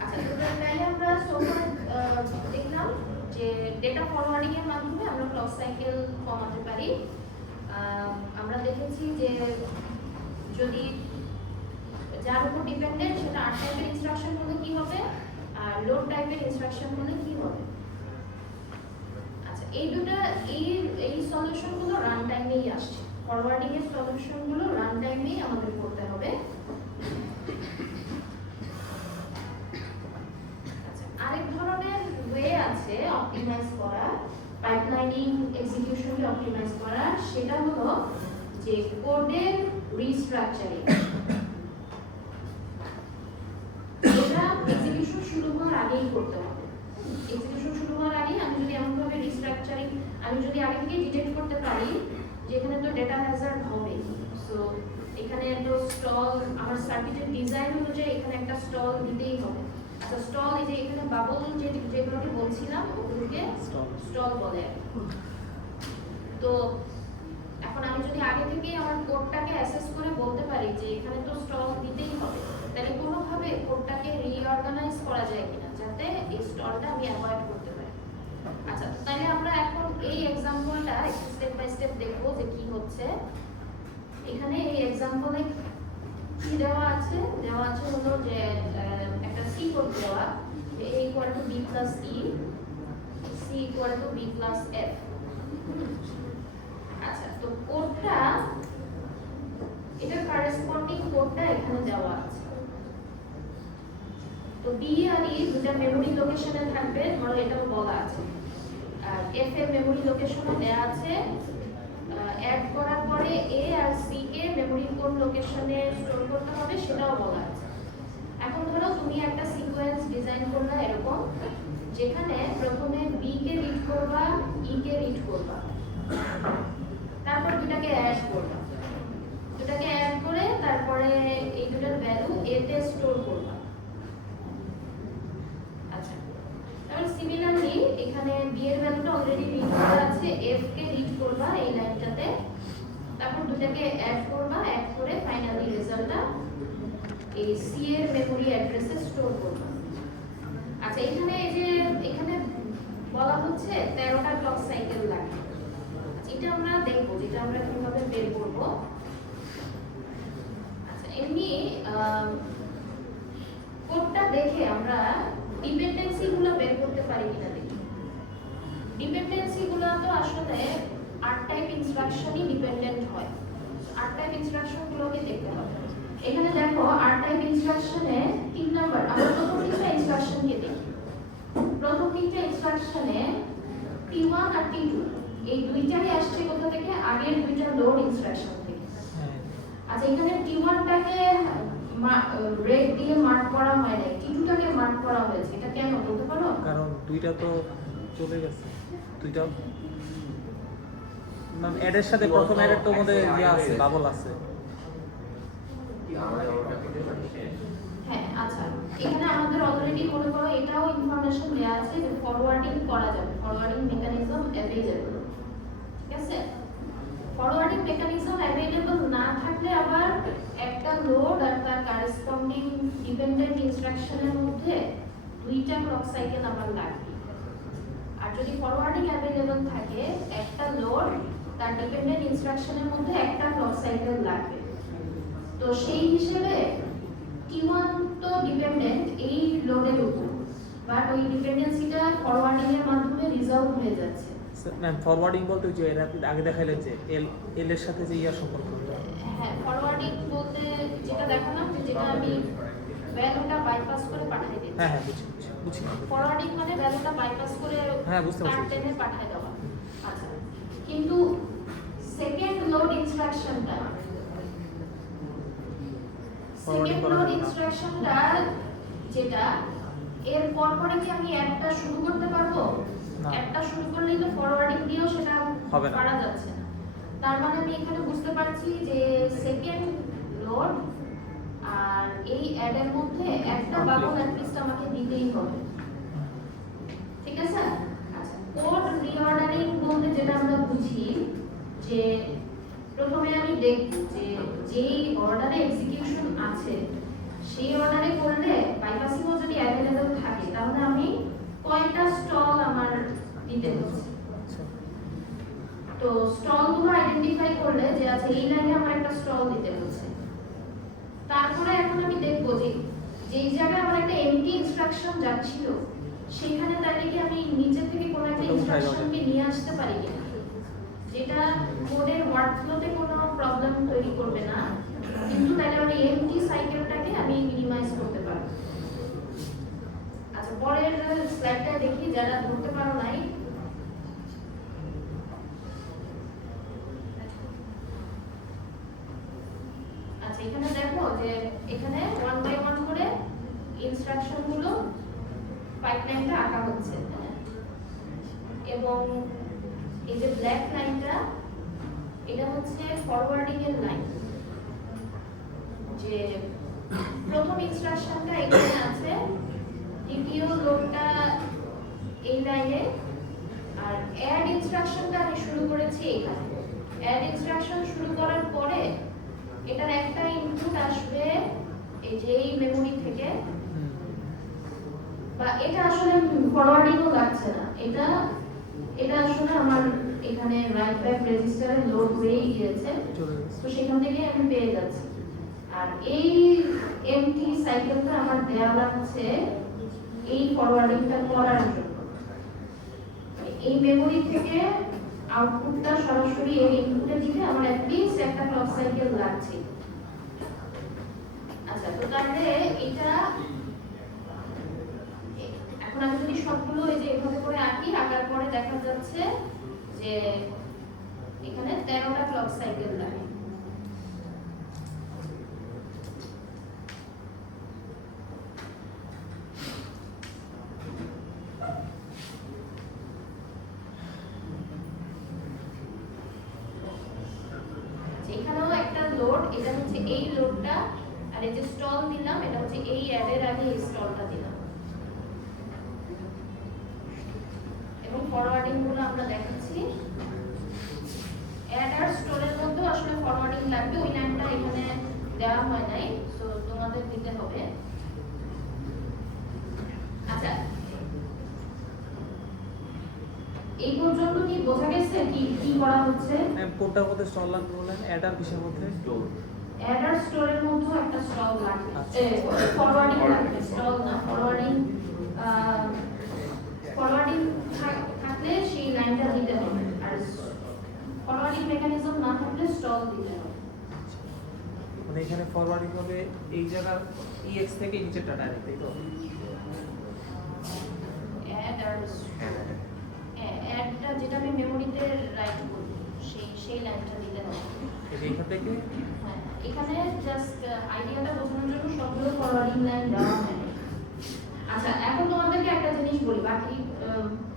আচ্ছা, তো তাহলে আমরা সোফার দেখলাম যে ডেটা ফরওয়ার্ডিং এর মাধ্যমে আমরা ক্লক সাইকেল কমাতে পারি। আমরা দেখেছি যে যদি যার উপর ডিপেন্ডেন্ট সেটা আর টাইপের ইনস্ট্রাকশন হলে কি হবে আর লোড টাইপের ইনস্ট্রাকশন হলে কি হবে। আচ্ছা এই দুটো এই সলিউশনগুলো রান টাইমেই আসছে, ফরওয়ার্ডিং এর সলিউশনগুলো রান টাইমেই আমাদের করতে হবে। আচ্ছা আরেক ধরনের ওয়ে আছে অপটিমাইজ করা, পাইপলাইনিং এক্সিকিউশনকে অপটিমাইজ করা, সেটা হলো যে কোডের রিস্ট্রাকচারিং। এটা এক্সিকিউশন শুরু হওয়ার আগেই করতে হবে। এক্সিকিউশন শুরু হওয়ার আগে আমি যদি এমনভাবে রিস্ট্রাকচারিং, আমি যদি আগে থেকে ডিটেক্ট করতে পারি যে এখানে তো ডেটা হ্যাজার্ড হবে, সো এখানে তো স্টল, আমার সার্কিটের ডিজাইন অনুযায়ী এখানে একটা স্টল দিতেই হবে। আচ্ছা স্টল, এই যে এখানে বাবল যেগুলোকে বলছিলাম ওগুলোকে স্টল বলে। তো এখন আমি যদি আগে থেকে আমার কোডটাকে অ্যাসেস করে বলতে পারি যে এখানে তো স্টল দিতেই হবে, তাহলে কোনোভাবে কোডটাকে রিঅর্গানাইজ করা যায় কিনা যাতে এই স্টলটা আমি অ্যাভয়েড করতে পারি। আচ্ছা তাহলে আমরা এখন এই এক্সাম্পলটা স্টেপ বাই স্টেপ দেখবো যে কি হচ্ছে। এখানে এই এক্সাম্পলে কি দেওয়া আছে হলো যে একটা সি কোড দেওয়া, a equal to b plus e, c equal to b plus f। আচ্ছা তো কোডটা, এটার করেসপন্ডিং কোডটা এখানে দেওয়া আছে। তো b আর e দুটো মেমরি লোকেশনে থাকবে, ধরো এটাও বলা আছে, আর f এর মেমরি লোকেশনও দেওয়া আছে। অ্যাড করার পরে a আর c কে মেমরি কোড লোকেশনে স্টোর করতে হবে সেটাও বলা আছে। এখন ধরো তুমি একটা সিকোয়েন্স ডিজাইন করলে এরকম, যেখানে প্রথমে b কে রিড করবা, e কে রিড করবা, তারপর দুটাকে অ্যাড করবা, দুটাকে অ্যাড করে তারপরে এই দুটার ভ্যালু a তে স্টোর করবা। আচ্ছা তাহলে সিমিলারলি এখানে b এর ভ্যালুটা অলরেডি রিড করা আছে, f কে রিড করবা এই লাইনটাতে, তারপর দুটাকে অ্যাড করবা, অ্যাড করে ফাইনালি রেজাল্টটা এই c এর মেমরি অ্যাড্রেসে স্টোর করবা। আচ্ছা এখানে এই যে এখানে বলা হচ্ছে 13টা ক্লক সাইকেল লাগে। এটা আমরা দেখব যেটা আমরা কিভাবে বের করব। আচ্ছা এমনি কোডটা দেখে আমরা ডিপেন্ডেন্সি গুলো বের করতে পারি কিনা দেখি। ডিপেন্ডেন্সি গুলো তো আসলে আর টাইপ ইনস্ট্রাকশনই ডিপেন্ডেন্ট হয়, আর টাইপ ইনস্ট্রাকশন গুলোকে দেখতে হবে। এখানে দেখো আর টাইপ ইনস্ট্রাকশনে 3 নাম্বার, আমরা প্রথম তিনটা ইনস্ট্রাকশনকে দেখি। প্রথম তিনটা ইনস্ট্রাকশনে T1 আর T2 এই দুইটাই আসছে কোথা থেকে, আগের দুইটা লোড ইনস্ট্রাকশন থেকে। আচ্ছা এখানে T1 টাকে রেড দিয়ে মার্ক করা হয় নাই, T2 টাকে মার্ক করা হয়েছে, এটা কেন বলতে পারো? কারণ দুইটা তো চলে গেছে, দুইটা মানে এর সাথে প্রথম এর তো মধ্যে ইয়া আছে, বাবল আছে। হ্যাঁ আচ্ছা এখানে আমাদের অলরেডি মনে করো এটাও ইনফরমেশন দেয়া আছে যে ফরওয়ার্ডিং করা যাবে, ফরওয়ার্ডিং মেকানিজম অ্যাভেইলেবল। ঠিক আছে, ফরওয়ার্ডিং মেকানিজম অ্যাভেইলেবল না থাকলে আবার একটা লোড আর তার করেসপন্ডিং ডিপেন্ডেন্ট ইনস্ট্রাকশনের মধ্যে দুইটা ক্লক সাইকেল আবার লাগবে। আর যদি ফরওয়ার্ডিং অ্যাভেইলেবল থাকে একটা লোড তার ডিপেন্ডেন্ট ইনস্ট্রাকশনের মধ্যে একটা ক্লক সাইকেল লাগবে। তো সেই হিসেবে T1 তো ডিপেন্ডেন্ট এই লোডের উপর, বাট ওই ডিপেন্ডেন্সিটা ফরওয়ার্ডিং এর মাধ্যমে রিজলভ হয়ে যাচ্ছে। ম্যাম ফরওয়ার্ডিং বলতে যে এর আগে দেখাইলেন যে এল এর সাথে যে ইয়ার সম্পর্ক। হ্যাঁ ফরওয়ার্ডিং বলতে যেটা দেখালাম যে যেটা আমি ভ্যালুটা বাইপাস করে পাঠিয়ে দিই। হ্যাঁ বুঝছি। ফরওয়ার্ডিং মানে ভ্যালুটা বাইপাস করে হ্যাঁ বুঝতে পারছি, টেনে পাঠিয়ে দেওয়া। আচ্ছা কিন্তু সেকেন্ড লোড ইনস্ট্রাকশনটা, সেকেন্ড লোড ইনস্ট্রাকশনটা যেটা এর পরে কি আমি একটা শুরু করতে পারবো? একটা শুরু করলেই তো ফরওয়ার্ডিং দিয়েও সেটা করা যাচ্ছে না। তার মানে আমি এখানে বুঝতে পারছি যে সেকেন্ড লোড আর এই অ্যাড এর মধ্যে একটা বাবল অ্যাট লিস্ট আমাকে দিতেই হবে। ঠিক আছে, আচ্ছা কোড রিঅর্ডারিং বলতে যেটা আমরা বুঝি যে প্রথমে আমি দেখব যে যেই অর্ডারে এক্সিকিউশন আছে সেই অর্ডারে করলে বাইপাসিংও যদি অ্যাভেলেবল থাকে তাহলে আমি কয়টা স্টল আমার দিতে হচ্ছে। তো স্টলগুলো আইডেন্টিফাই করলে করলে যে আচ্ছা এই লাইনে আমার একটা স্টল দিতে হচ্ছে, তারপরে এখন আমি দেখবো যে যেই জায়গায় আমার একটা এমটি ইনস্ট্রাকশন যাচ্ছিল সেখানে তাহলে কি আমি নিচে থেকে কোনো একটা ইনস্ট্রাকশনকে নিয়ে আসতে পারি কিনা, যেটা কোডের ওয়ার্কফ্লোতে কোনো প্রবলেম তৈরি করবে না, কিন্তু তাহলে আমি এমটি সাইকেলটাকে আমি মিনিমাইজ করতে পারবো। আচ্ছা পরের স্লাইডটা দেখি যারা ধরতে পারো নাই। আচ্ছা এখানে দেখো যে এখানে 1 বাই 1 করে ইনস্ট্রাকশন গুলো পাইপলাইনটা আঁকা হচ্ছে, হ্যাঁ? এবং এই যে ব্ল্যাক লাইনটা এটা হচ্ছে ফরওয়ার্ডিং এর লাইন, যে প্রথম ইনস্ট্রাকশনটা এখানে আছে, দ্বিতীয় লোডটা এই লাইনে, আর অ্যাড ইনস্ট্রাকশনটা আমি শুরু করেছি এখানে। অ্যাড ইনস্ট্রাকশন শুরু করার পরে এটার একটা ইনপুট আসবে এই যে এই মেমরি থেকে, বা এটা আসলে ফরওয়ার্ডিংও লাগছে না, এটা আসলে আমার এখানে রাইট ব্যাক রেজিস্টারে লোড হয়েই গিয়েছে, তো সেখান থেকে আমি পেয়ে যাচ্ছি। আর এই এমটি সাইকেলটা আমার দেওয়া লাগছে এই ফরওয়ার্ডিংটা করার জন্য, এই মেমরি থেকে আউটপুটটা সরাসরি এই ইনপুটে দিতে আমার অ্যাটলিস্ট একটা ক্লক সাইকেল লাগছে। আচ্ছা তো তাহলে এটা এখন আমি যদি সবগুলো এই যে এভাবে করে আঁকি, আঁকার পরে দেখা যাচ্ছে যে এখানে 13টা ক্লক সাইকেল লাগে। এখানেও একটা লোড, এটা হচ্ছে এই লোডটা, আর এই যে স্টল দিলাম এটা হচ্ছে এই অ্যাডের আগে এই স্টলটা দিলাম, এবং ফরওয়ার্ডিং গুলো আমরা দেখাচ্ছি। অ্যাড আর স্টোরের মধ্যে আসলে ফরওয়ার্ডিং লাগবে, ওই লাইনটা এখানে দেওয়া হয় নাই, সো তোমাদের দিতে হবে। আচ্ছা এই পর্যন্ত কি বোঝা গেছে কি কি করা হচ্ছে? কোডটার মধ্যে স্টল লাগবে বলেন, অ্যাড আর কিসের মধ্যে? অ্যাড আর স্টোরের মধ্যে একটা স্টল লাগবে, ফরওয়ার্ডিং লাগবে, স্টল না, ফরওয়ার্ডিং। ফরওয়ার্ডিং থাকলে সেই লাইনটা দিতে হবে, আর ফরওয়ার্ডিং মেকানিজম না থাকলে স্টল দিতে হবে। মানে এখানে ফরওয়ার্ডিং হবে এই জায়গার EX থেকে নিচেরটা ডাইরেক্ট, তাই তো? অ্যাড আর অ্যাডটা যেটা আমি মেমোরিতে রাইট করি সেই লাইনটা দিতে হবে। এখান থেকে হ্যাঁ এখানে জাস্ট আইডিয়াটা বোঝানোর জন্য সবগুলো ফরওয়ার্ডিং লাইন দেওয়া হয়। আচ্ছা এখন তোমাদেরকে একটা জিনিস বলি, বাকি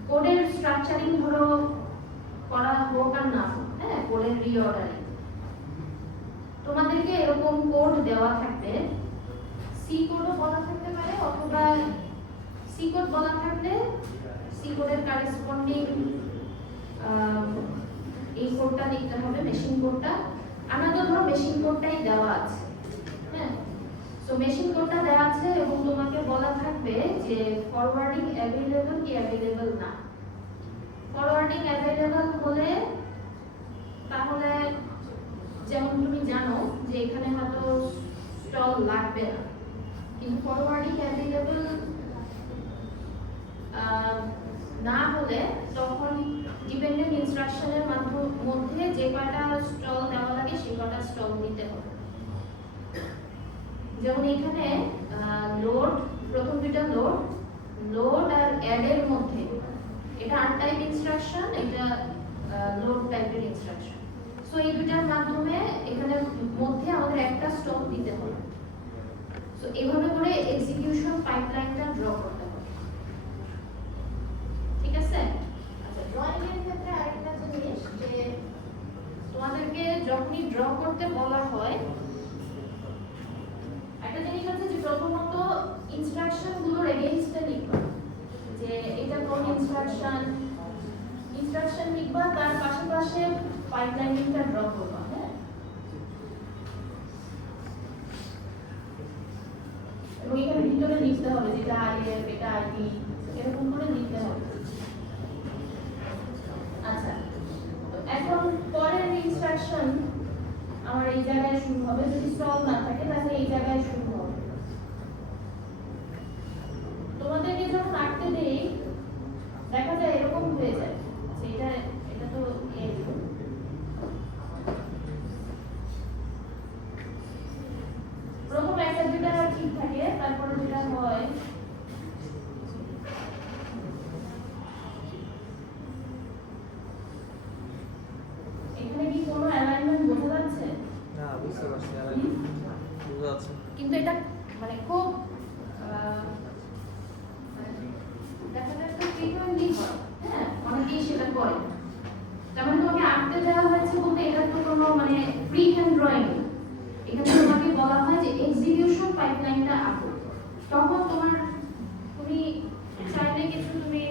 কোডের স্ট্রাকচারিং ধরো করা হোক আর না হোক, হ্যাঁ কোডের রিঅর্ডারিং, তোমাদেরকে এরকম কোড দেওয়া থাকবে, সি কোডও বলা থাকতে পারে, অথবা সি কোড বলা থাকলে সি কোডের কারেসপন্ডিং এই কোডটা লিখতে হবে, মেশিন কোডটা। আমাদের ধরো মেশিন কোডটাই দেওয়া আছে, হ্যাঁ সো মেশিন কোডটা দেওয়া আছে এবং তোমাকে বলা থাকবে যে ফরওয়ার্ডিং অ্যাভেলেবল কি অ্যাভেলেবল না। ফরওয়ার্ডিং অ্যাভেলেবল হলে তাহলে যেমন তুমি জানো যে এখানে হয়তো স্টল লাগবে না, কিন্তু ফরওয়ার্ডিং অ্যাভেলেবল না হলে তখন ডিপেন্ডেন্ট ইনস্ট্রাকশনের মধ্যে যে কয়টা স্টল দেওয়া লাগে সেই কয়টা স্টল দিতে হবে। যেমন এখানে লোড, প্রথম দুইটা লোড আর অ্যাড এর মধ্যে এটা আনটাইপ ইনস্ট্রাকশন, এটা লোড টাইপের ইনস্ট্রাকশন, সো এই দুইটার মাধ্যমে এখানে মধ্যে আমাদের একটা স্টপ দিতে হবে। সো এইভাবে করে এক্সিকিউশন পাইপলাইনটা ড্র করতে হবে, ঠিক আছে? আচ্ছা ড্রয়িং এর ক্ষেত্রে আরেকটা জিনিস যে তোমাদেরকে যখনই ড্র করতে বলা হয় একটা জিনিস হচ্ছে যে প্রথমত ইনস্ট্রাকশন গুলোর এগেইনস্টে লিখবা, যে এটা কোন ইনস্ট্রাকশন লিখবা, তার পাশে পাইপলাইনটা ড্র করবা, হ্যাঁ এবং এখানে ভিতরে লিখতে হবে যেটা আইএফ, এটা আইডি, এরকম করে লিখতে হবে। আচ্ছা তো এখন পরের ইনস্ট্রাকশন আমার এই জায়গায় শুরু হবে, যদি স্টল না থাকে তাহলে এই জায়গায় শুরু হবে। তোমাদেরকে যখন আঁকতে দেই দেখা যায় এরকম হয়ে যায়। আচ্ছা, এটা তো প্রথম একটা দুটা ঠিক থাকে, তারপরে যেটা হয় এখানে কি কোনো অ্যালাইনমেন্ট বোঝা যাচ্ছে? না, বুঝতে পারছি, বোঝা যাচ্ছে। কিন্তু এটা মানে খুব দেখা যায় একটা ফ্রিকোয়েন্টলি হয়, হ্যাঁ, অনেকেই সেটা করে। যেমন তোমাকে আঁকতে দেওয়া হয়েছে বলতে এটা তো কোনো মানে ফ্রি হ্যান্ড ড্রয়িং, এখানে তোমাকে বলা হয় যে এক্সিকিউশন পাইপলাইনটা আঁকো। তখন তুমি চাইলে কিছু তুমি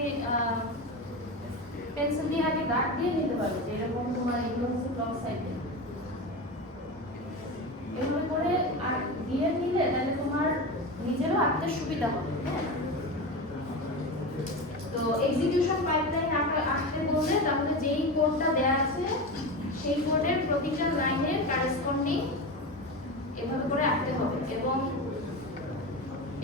পেন্সিল দিয়ে আগে দাগ দিয়ে নিতে পারো, যে এরকম তোমার এগুলো হচ্ছে ক্লক সাইকেল, এগুলো করে আর দিয়ে নিলে তাহলে তোমার নিজেরও আঁকতে সুবিধা হবে। হ্যাঁ, তো এক্সিকিউশন পাইপলাইন আঁকতে বললে তাহলে যেই কোডটা দেয়া আছে সেই কোডের প্রতিটা লাইনের কারেসপন্ডিং এভাবে করে আঁকতে হবে। এবং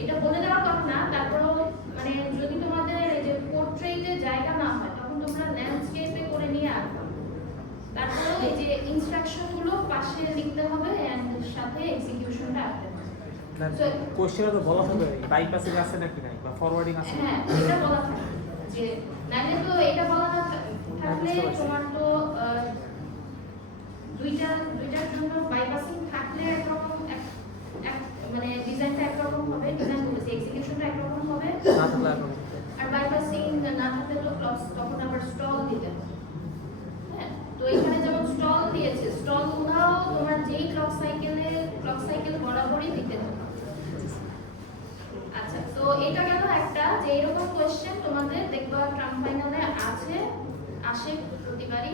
এটা বলে দেওয়ার কথা না, তারপরেও মানে যদি তোমাদের এই যে পোর্ট্রেটে জায়গা না হয় তখন তোমরা ল্যান্ডস্কেপে করে নিয়ে আঁকবে। তারপরেও এই যে ইনস্ট্রাকশনগুলো পাশে লিখতে হবে এন্ড সাথে এক্সিকিউশনটা আঁকতে হবে। কোশ্চেনে তো বলা থাকবে বাইপাসিং আছে নাকি নাই বা ফরওয়ার্ডিং আছে। হ্যাঁ, এটা বলা থাকে যে নাইলে তো এটা বলা না থাকলে তোমার তো দুইটার জন্য বাইপাসিং থাকলে একরকম মানে ডিজাইনটা একরকম হবে, ডিজাইন বলতে এক্সিকিউশনটা একরকম হবে, না থাকলে এখন আর বাইপাসিং না থাকলে তো তখন আবার স্টল দিতে হবে। হ্যাঁ, তো এখানে যেমন স্টল দিয়েছে, স্টল গুলো তোমার যেই ক্লক সাইকেল বরাবরই দিতে হবে। আচ্ছা, তো এটা গেল একটা যে এরকম কোশ্চেন তোমাদের দেখবা ট্রাম ফাইনালে আসে প্রতিবারই,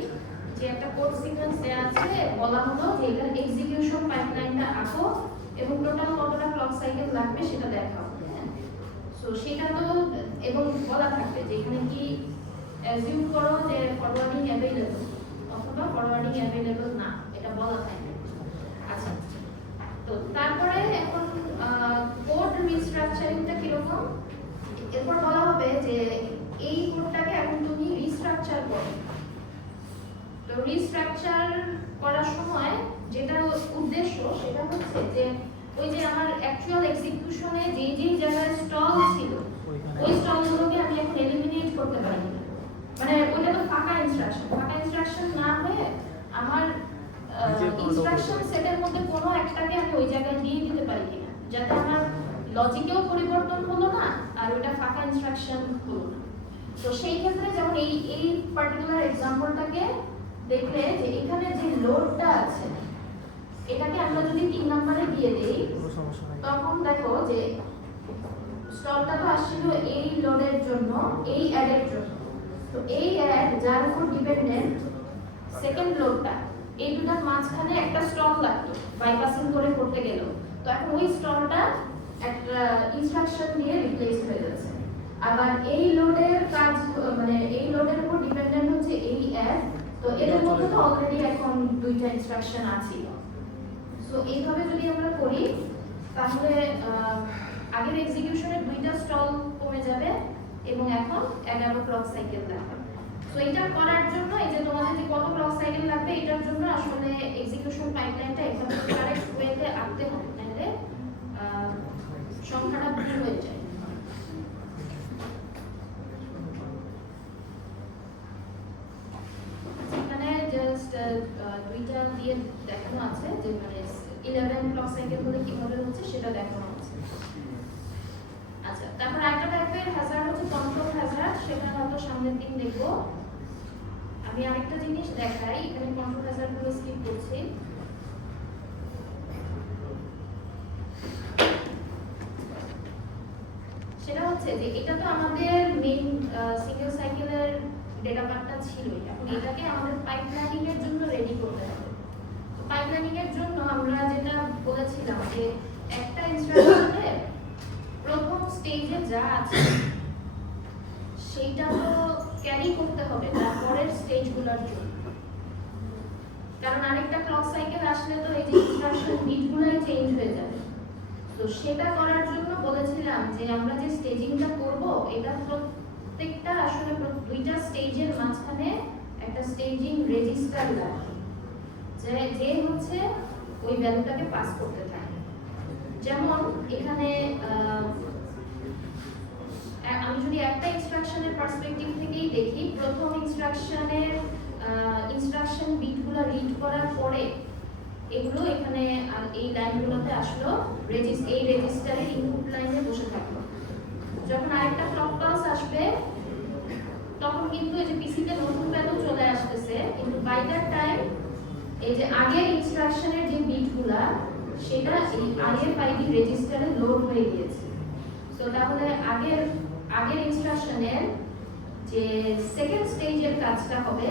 যে একটা কোড সিকোয়েন্স দেয়া আছে, বলা হলো যে এটার এক্সিকিউশন পাইপলাইনটা আঁকো এবং টোটাল কতটা ক্লক সাইকেল লাগবে সেটা দেখাও। সো সেটা তো এবং বলা থাকবে যে এখানে কি অ্যাজিউম করো যে ফরওয়ার্ডিং অ্যাভেইলেবল অথবা ফরওয়ার্ডিং অ্যাভেইলেবল না, এটা বলা থাকবে। আচ্ছা, তো তারপরে এখন কোড রিস্ট্রাকচারিংটা কিরকম, এরপর বলা হবে যে এই কোডটাকে এখন তুমি রিস্ট্রাকচার করো। তো রিস্ট্রাকচার করার সময় যেটা উদ্দেশ্য সেটা হচ্ছে যে ওই যে আমার অ্যাকচুয়াল এক্সিকিউশনে যেই জায়গায় স্টল ছিল ওই স্টলগুলোকে আমি এখন এলিমিনেট করতে পারি না। মানে ওটা তো ফাঁকা ইনস্ট্রাকশন না হয়ে আমার ইনস্ট্রাকশন সেটের মধ্যে কোনো একটাকে আমি ওই জায়গায় দিয়ে দিতে পারি কিনা, যাতে আমার লজিকেও পরিবর্তন হলো না আর ওটা ফাঁকা ইনস্ট্রাকশন হলো না। তো সেই ক্ষেত্রে যেমন এই পার্টিকুলার এক্সাম্পলটাকে দেখলে যে এখানে যে লোডটা আছে এটাকে আমরা যদি 3 নম্বরে দিয়ে দেই তখন দেখো যে স্টলটা তো আসছিল এই লোডের জন্য, এই অ্যাডের জন্য। তো এই অ্যাড যার উপর ডিপেন্ডেন্ট সেকেন্ড লোডটা, এই দুটার মাঝখানে একটা স্টল লাগতো বাইপাসিং করে করতে গেল। তো এখন ওই স্টলটা একটা ইনস্ট্রাকশন দিয়ে রিপ্লেস হয়ে যাচ্ছে। আবার এই লোডের কাজ মানে এই লোডের উপর ডিপেন্ডেন্ট হচ্ছে এই অ্যাড, তো এদের মধ্যে তো অলরেডি এখন দুইটা ইনস্ট্রাকশন আছে। সো এইভাবে যদি আমরা করি তাহলে আগের এক্সিকিউশনের দুইটা স্টল কমে যাবে এবং এখন 11 ক্লক সাইকেল লাগবে। সো এটা করার জন্য এই যে তোমাদের যে কত ক্লক সাইকেল লাগবে এটার জন্য আসলে এক্সিকিউশন পাইপলাইনটা এভাবে কারেক্ট ওয়েতে আঁকতে হবে, তাহলে সংখ্যাটা ভুল হয়ে যায়। এখানে জাস্ট দুইটা দিয়ে দেখানো আছে যে মানে 11 ক্লক সাইকেল হলে কিভাবে হচ্ছে সেটা দেখানো আছে। আচ্ছা, তারপর একটা টাইপের হ্যাজার্ড হচ্ছে কন্ট্রোল হ্যাজার্ড, সেটা হয়তো সামনের দিন দেখব। আমি আরেকটা জিনিস দেখাই, এখানে কন্ট্রোল হ্যাজার্ড গুলো স্কিপ করছি। সেটা হচ্ছে যে এটা তো আমাদের মেইন সিঙ্গেল সাইকেলের ডেটা পার্টটা ছিল, এখন এটাকে আমাদের পাইপলাইনিং এর জন্য রেডি করতে হবে। তো পাইপলাইনিং এর জন্য আমরা যেটা বলেছিলাম যে একটা ইনস্ট্রাকশনে প্রথম স্টেজে যা আছে সেইটা তো ক্যারি করতে হবে তারপরের স্টেজগুলোর জন্য। কারণ আরেকটা ক্লক সাইকেল আসলে তো এই যে ইনস্ট্রাকশন বিটগুলোই চেঞ্জ হয়ে যাবে। তো সেটা করার জন্য বলেছিলাম যে আমরা যে স্টেজিংটা করব এটা প্রত্যেকটা আসলে দুইটা স্টেজের মাঝখানে একটা স্টেজিং রেজিস্টার লাগবে, যে হচ্ছে ওই ভ্যালুটাকে পাস করতে থাকে। যেমন এখানে আমি যদি একটা ইনস্ট্রাকশনের পার্সপেক্টিভ থেকেই দেখি, প্রথম ইনস্ট্রাকশনের ইনস্ট্রাকশন বিটগুলো রিড করার পরে এগুলো এখানে এই লাইনগুলোতে আসলো, এই রেজিস্টারের ইনপুট লাইনে বসে থাকলো। যখন আরেকটা ক্লক পালস আসবে তখন কিন্তু এই যে পিসিতে নতুন ভ্যালু চলে আসতেছে, কিন্তু বাই দ্যাট টাইম এই যে আগের ইনস্ট্রাকশনের যে বিটগুলা সেটা এই RFID রেজিস্টারে লোড হয়ে গিয়েছে। তো তাহলে আগের ইনস্ট্রাকশনের যে সেকেন্ড স্টেজের কাজটা হবে,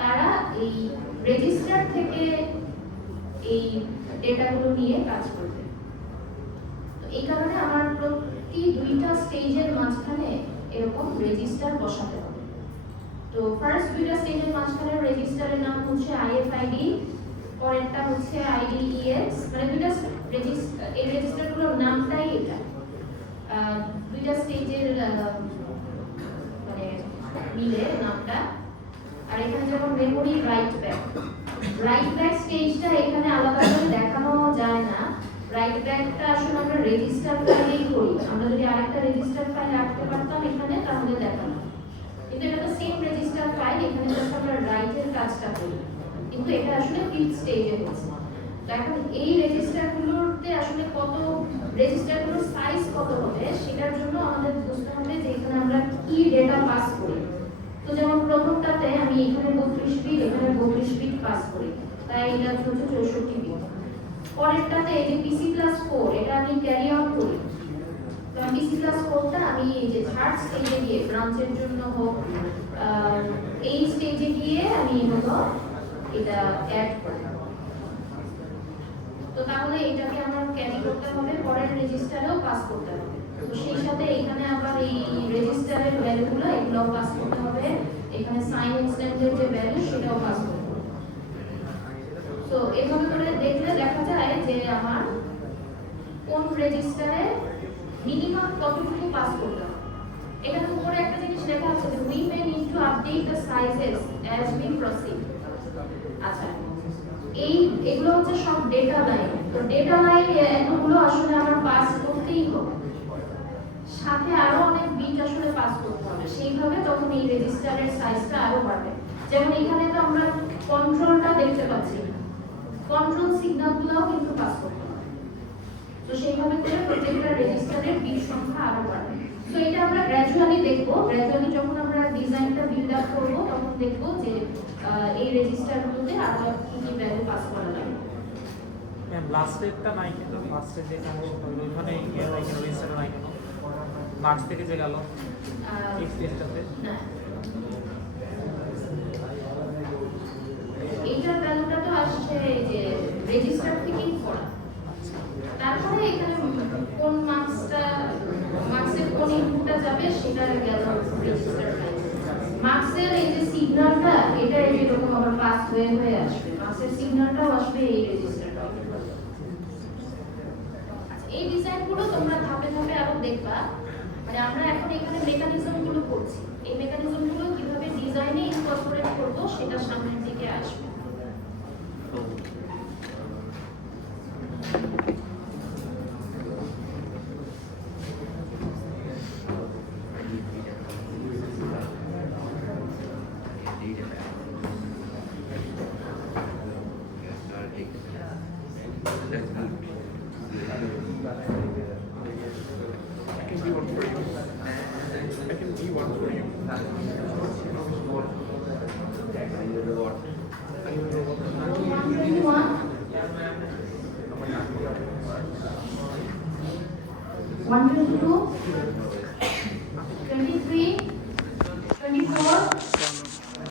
তারা এই রেজিস্টার থেকে এই ডেটাগুলো নিয়ে কাজ করবে। তো এই কারণে আমার প্রতি দুইটা স্টেজের মাঝখানে এরকম রেজিস্টার বসাতে হবে। তো ফার্স্ট দুইটা স্টেজের মাঝখানে রেজিস্টারের নাম হচ্ছে IFID, পরেরটা হচ্ছে IDEX, মানে দুইটা রেজিস্টার, এই রেজিস্টারগুলোর নামটাই এটা। দুইটা স্টেজের মানে মিলে নামটা। আর এখানে যেমন মেমোরি রাইট ব্যাক স্টেজটা এখানে আলাদা করে দেখানো যায় না। রাইট ব্যাকটা আসলে আমরা রেজিস্টার ফাইলেই করি। আমরা যদি আরেকটা রেজিস্টার ফাইল রাখতে পারতাম এখানে তাহলে দেখানো, কিন্তু এটা তো সেম রেজিস্টার ফাইল, এখানে জাস্ট আমরা রাইটের কাজটা করি, কিন্তু এটা আসলে ফিফথ স্টেজে হচ্ছে। তো এখন এই রেজিস্টারগুলোতে আসলে কত, রেজিস্টারগুলোর সাইজ কত হবে সেটার জন্য আমাদের বুঝতে হবে যে এখানে আমরা কি ডেটা পাস করি। তো যেমন প্রথমটাতে আমি এখানে 32 বিট, এখানে 32 বিট পাস করি, তাই এটা হচ্ছে 64 বিট। পরেরটাতে এই যে PC+4 এটা আমি ক্যারি আউট করি, তো PC+4টা আমি এই যে থার্ড স্টেজে গিয়ে ব্রাঞ্চের জন্য হোক এই স্টেজে গিয়ে আমি হলো এটা অ্যাড করি। তো তাহলে এটাকে আমার ক্যারি করতে হবে, পরের রেজিস্টারেও পাস করতে হবে। তো সেই সাথে এখানে আবার এই রেজিস্টারের ভ্যালুগুলো এগুলোও পাস করতে হবে, এখানে সাইন ইনস্ট্যান্টের যে ভ্যালু সেটাও পাস করতে হবে। তো এভাবে করে দেখলে দেখা যায় যে আমার কোন রেজিস্টারে মিনিমাম কতটুকু পাস করতে হবে। এখানে উপরে একটা জিনিস লেখা আছে যে we may need to update the sizes as we proceed। আচ্ছা, এগুলো হচ্ছে সব ডেটা লাইন। তো ডেটা লাইন এগুলো আসলে আমার পাস করতেই হবে, সাথে আরো অনেক বিট আসলে পাস করতে হবে, সেইভাবে তখন এই রেজিস্টারের সাইজটা আরো বাড়বে। যেমন এখানে তো আমরা কন্ট্রোলটা দেখতে পাচ্ছি, কন্ট্রোল সিগন্যালগুলোও কিন্তু পাস করতে হবে। তো সেইভাবে করে প্রত্যেকটা রেজিস্টারের বিট সংখ্যা আরো বাড়বে। তো এটা আমরা গ্র্যাজুয়ালি দেখব, গ্র্যাজুয়ালি যখন আমরা ডিজাইনটা বিল্ড আপ করব তখন দেখব যে এই রেজিস্টারগুলোতে আরো কি কি ভ্যালু পাস করা লাগবে। ম্যাম লাস্টেরটা নাই কিন্তু ফার্স্টে যে কানেকশন হলো ওখানে ইয়ে নাই কেন, রেজিস্টার নাই কেন, মার্চ থেকে যে গেল এক্সপিএসটাতে না, এইটার ভ্যালুটা তো আসছে এই যে রেজিস্টার থেকেই পড়া। তারপরে এখানে কোন মার্কসের কোন ইনপুটটা যাবে সেটা গেল রেজিস্টার ফাইল। মার্কসের এই যে সিগন্যালটা এটা এরকম আবার পাস হয়ে হয়ে আসবে, মার্কসের সিগন্যালটাও আসবে এই রেজিস্টারটা। এই ডিজাইনগুলো তোমরা ধাপে ধাপে আরো দেখবা। মানে আমরা এখন এখানে মেকানিজমগুলো করছি, এই মেকানিজমগুলো কিভাবে ডিজাইনে ইনকর্পোরেট করব সেটা সামনের দিকে আসবে। One, two,